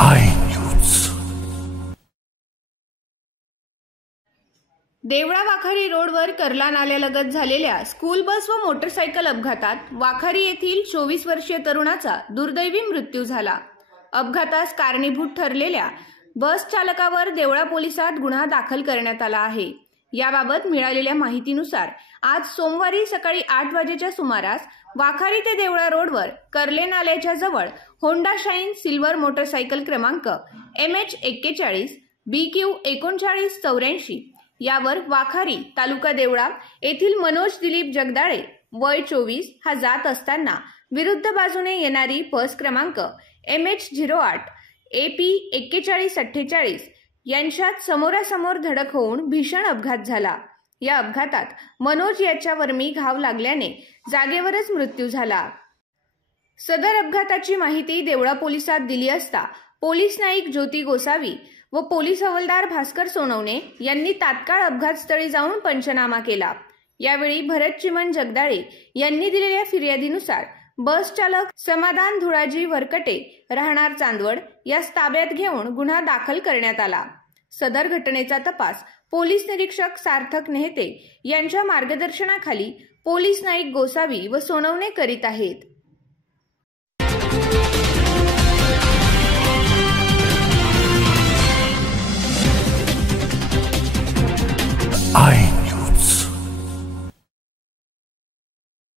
I news. Deola वाखारी रोडवर कर्ला नाल्यालगत झालेल्या school bus व मोटरसायकल अपघातात वाखारी येथील 24 वर्षीय तरुणाचा दुर्दैवी मृत्यू झाला। अपघातास कारणीभूत ठरलेल्या बस चालकावर देवळा पोलिसात गुन्हा दाखल करण्यात आला आहे। याबाबत मिळालेल्या माहितीनुसार आज सोमवारी सकाळी 8 वाजेच्या सुमारास वाखारी ते देवळा रोडवर कर्ले नाल्याच्या जवळ होंडा शाईन सिल्वर मोटरसायकल क्रमांक MH41 BQ 3984 यावर वाखारी तालुका देवळा येथील मनोज दिलीप जगदाळे वय 24 हा जात असताना विरुद्ध बाजूने येणारी बस क्रमांक MH08 AP 4148 यांच्यात समोरासमोर धडक होऊन भीषण अपघात झाला। या अपघातात मनोज याच्या वर्मी घाव लागल्याने जागेवरच मृत्यू झाला। सदर अपघाताची माहिती देवळा पोलिसात दिली असता पोलीस नाईक ज्योती गोसावी व पोलीस हवालदार भास्कर सोनवणे यांनी तात्काळ अपघातस्थळी जाऊन पंचनामा केला। यावेळी भरत चिमण जगदाळे यांनी दिलेल्या फिर्यादीनुसार बस चालक समाधान धुळाजी वरकटे राहणार चांदवड यास ताब्यात घेऊन गुन्हा दाखल करण्यात आला। सदर घटनेचा तपास पोलीस निरीक्षक सार्थक नेहते यांच्या मार्गदर्शनाखाली पोलीस नाईक गोसावी व सोनवणे करीत आहेत।